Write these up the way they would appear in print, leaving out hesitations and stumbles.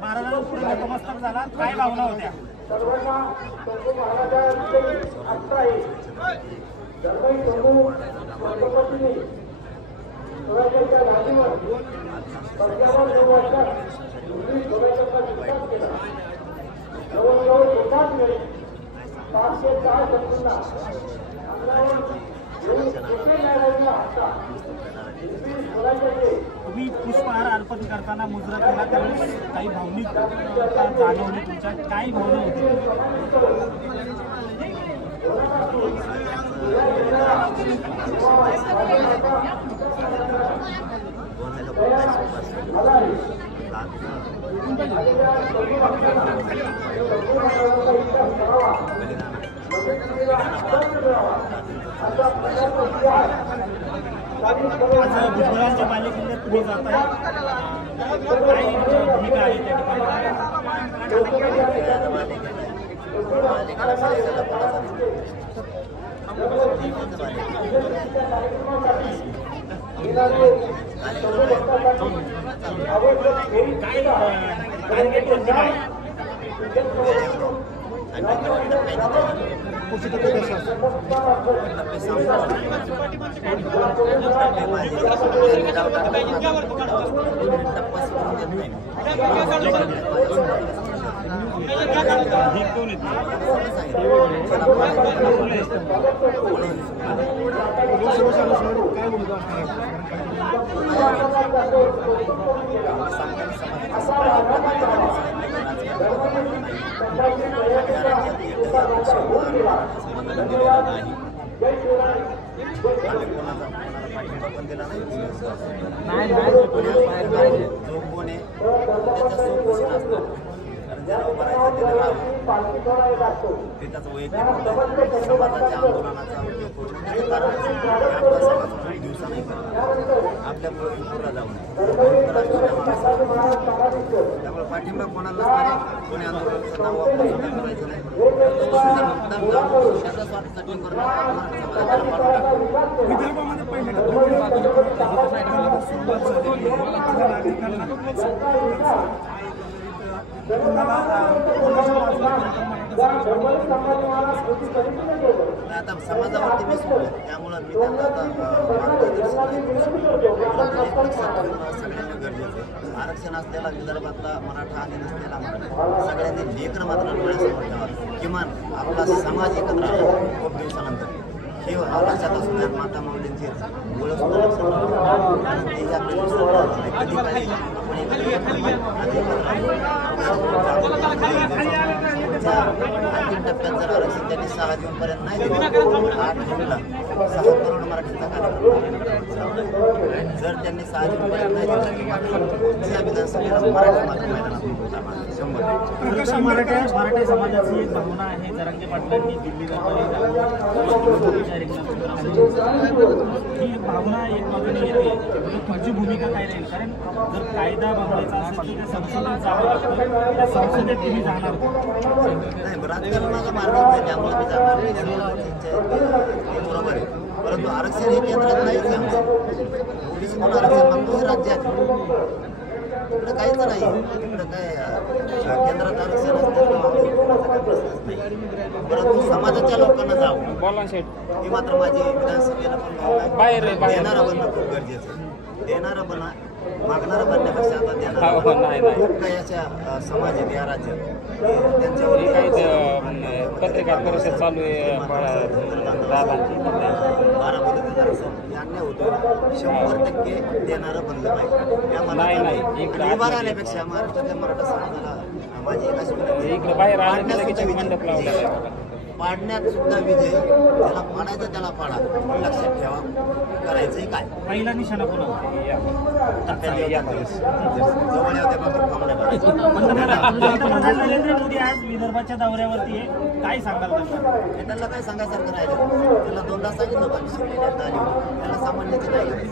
महाराजांना पुढे नतमस्तक झाला, काय भावना होत्या? तुम्ही पुष्पहार अर्पण करताना मुजरा केला त्यावेळेस काही भावनिक जाणवली तुमच्या, काय भावना होती? आज भुजबळांच्या बालेकिल्ल्यात तुम्ही जाताय, काय भूमिका आहे त्या ठिकाणी? टार्गेट कोणती काय? त्यामुळे पाठिंबा कोणालाच नाही, कोणी आंदोलनाचं नाव करायचं नाही. विदर्भामध्ये पहिले आता समाजावरती मी सोडलं, त्यामुळं मी त्यांना आता सगळ्यांनी गरजेचं आहे. आरक्षण असलेला विदर्भातला मराठा आणि नसलेला मराठा सगळ्यांनी लेकर मात्र डोळ्यासमोर ठेवा. किमान आपला समाज एकत्र आला खूप दिवसानंतर हे लक्षात असू द्या. माता माऊलींची ओळख सुद्धा लक्षात राहते आणि ते आपल्या कधी काही आपण अंतिम टप्प्यात जर आरक्षण त्यांनी 6 जूनपर्यंत नाही दिलं, 8 जूनला 6 करोड मराठीचा कार्यक्रम जर त्यांनी 6 जूनपर्यंत नाही दिलं, त्या विधानसभेला मराठी मात्र मैदानात 100%. मराठी समाजाची एक भावना आहे, जरांगे पाटलांनी दिल्ली दरबारी ही भावना एक बाजूने येते. तुमची भूमिका काय राहील? कारण जर कायदा बदलायचा असेल तर त्या संसदेत जावं लागतं, त्या संसदेत तुम्ही जाणार नाही. राजकारणाचा मार्ग आहे, त्यामुळे मी जाणार नाही. बरोबर आहे, परंतु आरक्षण हे केंद्रात नाहीच आहे. पोलीस कोण आरक्षण मागतो हे राज्यात, इकडं काहीच नाही. इकडं काय केंद्रात आरक्षण असतं प्रश्नच नाही. परंतु समाजाच्या लोकांना जावं ही मात्र माझी विधानसभेला पण भावना. देणारा बनणं खूप गरजेचं आहे. देणारा बना, मागणारा बनण्यापेक्षा आता देणारा खूप काही अशा समाज आहेत या राज्यात, त्यांच्यावर पत्रकार परिषद चालू आहे. बारामतीत अन्याय होतो. 100% देणारं बनलं पाहिजे. उभा राहण्यापेक्षा महाराष्ट्रातल्या मराठा समाजाला माझी एक अशी पाडण्यात सुद्धा विजय, त्याला पाडायचं त्याला पाडा, लक्षात ठेवा. करायचंय काय? पहिला निशाणा कोण जवळ येते पंतप्रधान नरेंद्र मोदी आज विदर्भाच्या दौऱ्यावरती आहे, काय सांगाल त्यांना? काय सांगायसारखं राहिलं? त्याला 2दा सांगितलं होतं त्याला सामान्याची नाही गरज,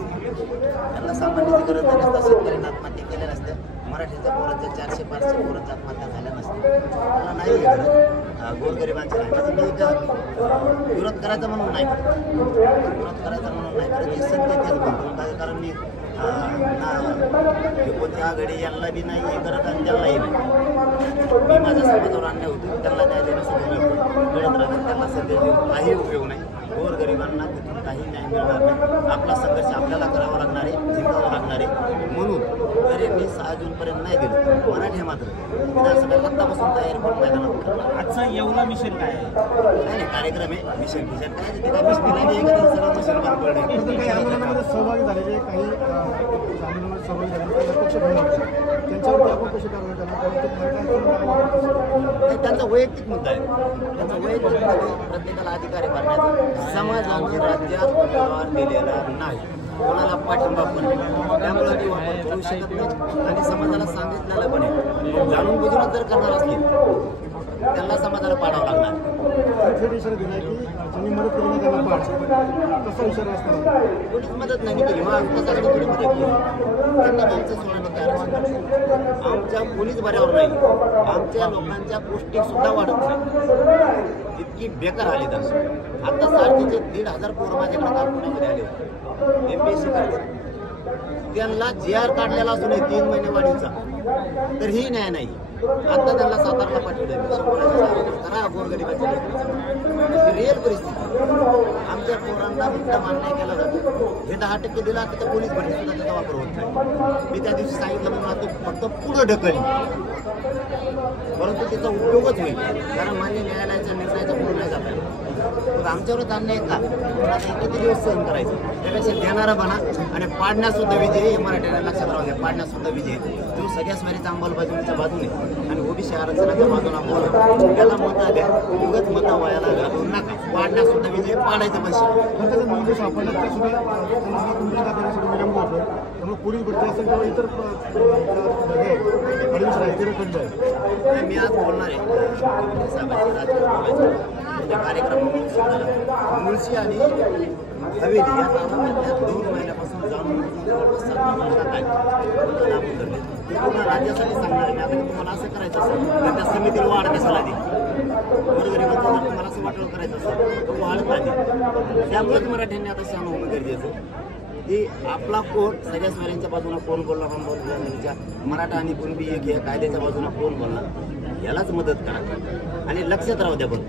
त्यांना सामान्याची गरज नसता. शेतकऱ्यांना आत्महत्या केल्या नसत्या, मराठीच्या पोरांच्या 400-500 पोरांच्या आत्महत्या झाल्या नसत्या. कोणाची गोरगरिबांची नाही. त्याचा मी विरोध करायचा म्हणून नाही, विरोध करायचा म्हणून नाही, कारण जे सत्य तेच बोलतो. कारण मी कोणत्या आघाडी यांना बी नाही हे करत आणि त्यांनाही नाही. मी माझ्या समाजावर अन्याय होतो, त्यांना न्याय देण्यासाठी मिळत राहतो. त्यांना सध्या देऊन काही उपयोग नाही. गोरगरिबांना तिथून काही न्याय मिळणार नाही. आपला संघर्ष आपल्याला करावा लागणार आहे, जिंकावा लागणार आहे. म्हणून जर यांनी 6 जूनपर्यंत नाही दिलं, मराठी मात्र विधानसभेला आत्तापासून तयारी करून मैदानात. आजचा येवला मिशन काय आहे? नाही कार्यक्रम आहे, मिशन मिशन काय ते काय मिशन नाही, एकदा सगळं मशीन बंद पडले. सहभागी झालेले काही आंदोलनात सहभागी झालेले पक्ष त्यांच्यावरती आपण कशी कारवाई करणार? त्यांचा वैयक्तिक मुद्दा आहे, त्यांचा वैयक्तिक मुद्दा प्रत्येकाला अधिकारी करण्याचा. समाजाने राज्यात उमेदवार दिलेला नाही, कोणाला पाठिंबा पण नाही, त्यामुळे ती वापर करू शकत नाही. आणि समाजाला सांगितलेलं पण आहे, जाणून बुजूनच जर करणार असतील त्यांना समाजाला पाडावं लागणार. थेट इशारा दिला की ज्यांनी मदत केली नाही त्यांना पाड, कसा इशारा असणार? कोणीच मदत नाही केली, महाविकासाकडे थोडी मदत केली, त्यांनी आमचं सोडण्याचं आरक्षण काढलं. आमच्या कोणीच बऱ्यावर नाही, आमच्या लोकांच्या पौष्टिक सुद्धा वाढत नाही, इतकी बेकार आली. आता सारखीचे 1,500 पोरं माझ्याकडे काल पुण्यामध्ये आले MPSC करतात. त्यांना GR काढलेला असून 3 महिने वाढीचा तरीही न्याय नाही. आता त्यांना सातारला पाठवलं, करा गोरगरिबाची रिअल परिस्थिती. आमच्या पोरांना मुद्दाम अन्याय केला जातो. हे 10% दिला की तर पोलीस भरती सुद्धा त्याचा वापर होत नाही. मी त्या दिवशी सांगितलं म्हणून आता फक्त पुढं ढकलली, परंतु त्याचा उपयोगच होईल, कारण मान्य न्यायालयाच्या निर्णयाचा पुढे नाही जाता. आमच्यावरच अन्याय का आता किती दिवस सहन करायचं? त्यापेक्षा देणारा बना आणि पाडण्यासुद्धा विजय हे मराठ्यांना लक्षात राहू द्या. पाडण्यासुद्धा विजय जो सगळ्या स्मॅरीच्या अंमलबजावणीच्या बाजूने आणि ओबीसी आरक्षणाच्या बाजूला बोला, त्याला मतं द्या, उगत मतं वयाला घालू नका. पाडण्यासुद्धा विजय, पाडायचं पण त्याचा नोंद सापडला ते सुद्धा विलंब होतो. त्यामुळे पोलीस भरती असेल किंवा इतर मी आज बोलणार आहे साहेबांची राजकीय कार्यक्रम मुळशी आणि हवेली या तालुक्यातल्या 2 महिन्यापासून जाणून पूर्ण राज्यासाठी सांगणार आहे. आता तुम्हाला असं करायचं असेल तर त्या समितीला वाढ कशाला दे, गोरगरिबांचं जर तुम्हाला असं वाटलं करायचं असेल तर वाढ पाहिजे. त्यामुळेच मराठ्यांनी आता शान होणं गरजेचं की आपला कोण सगळ्या स्मऱ्यांच्या बाजूला कोण बोलणार, बोलण्याच्या मराठा आणि कुणबी एक या कायद्याच्या बाजूला कोण बोलणार, यालाच मदत करा. आणि लक्षात राहू द्या, पण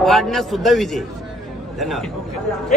वाढण्यास सुद्धा विजय. धन्यवाद.